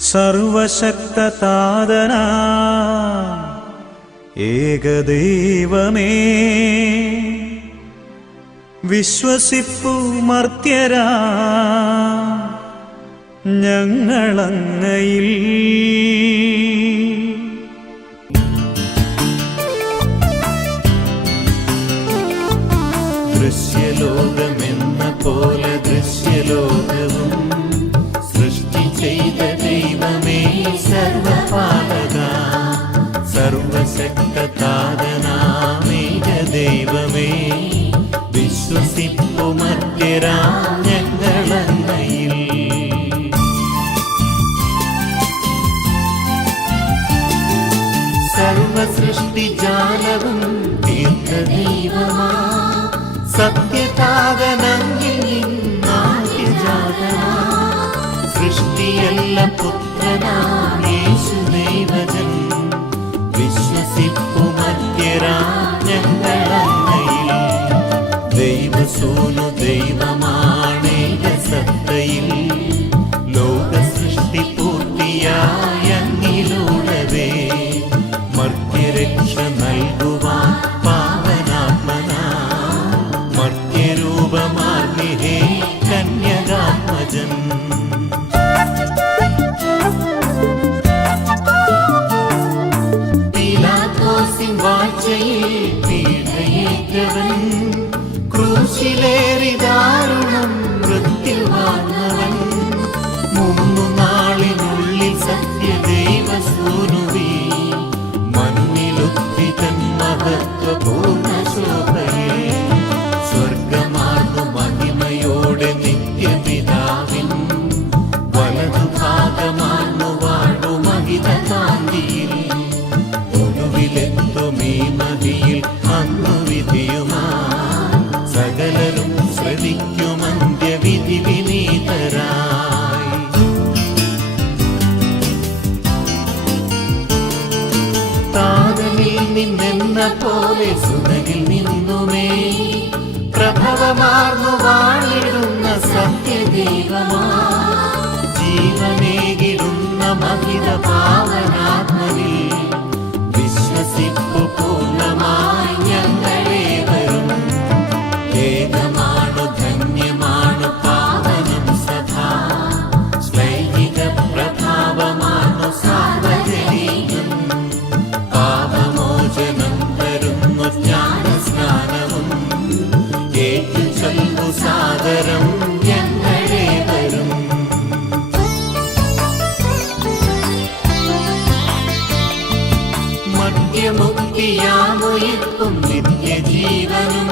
സർവശക്തതാതന ഏകദൈവമേ. വിശ്വസിപ്പു മർത്യരാ. ഞങ്ങളങ്ങയിൽ. ദൃശ്യലോകമെന്ന പോലെ ദൃശ്യലോകവും സർവശക്തതാതനാമേക ദൈവമേ വിശ്വസിപ്പു മധ്യരാ ഞങ്ങളങ്ങയിൽ സർവസൃഷ്ടിജാലവും ദീർഘദൈവമാ സത്യതാകനങ്ങിൽ നിന്നാദ്യജാതനാ സൃഷ്ടിയല്ല പുത്രനാം ദൈവസൂനു ദൈവമാണേക സത്തയിൽ ലോക സൃഷ്ടി പൂർത്തിയായ അങ്ങിലൂടവേ മർത്യരക്ഷ നൽകുവാൻ പാവനാത്മന മർത്യരൂപമാർന്നിഹേ കന്യകാത്മജൻ പീലാത്തോസിൻ വാഴ്ചയിൽ പീഡയേറ്റവൻ ക്രൂശിലേറി ദാരുണം മൃത്യുവാങ്ങവൻ മൂന്നു നാളിനുള്ളിൽ സത്യദൈവസൂനുവി. മണ്ണിലുത്തിതൻ മഹത്വപൂർണ ശോഭയെ. സ്വർഗമാർന്നു മഹിമയോടെ നിത്യപിതാവിൻ. വലതുഭാഗമാർന്നു വാഴു മഹിത കാന്തിയിൽ നിന്നെന്ന പോലെ സുതകിൽ നിന്നുമേ. പ്രഭവമാർന്നു വാണിടുന്ന സത്യദൈവമാ. ജീവനേകിടുന്ന മഹിത പാവനാത്മനിൽ മദ്യമുക്തിയാമുയർത്തും നിത്യജീവനും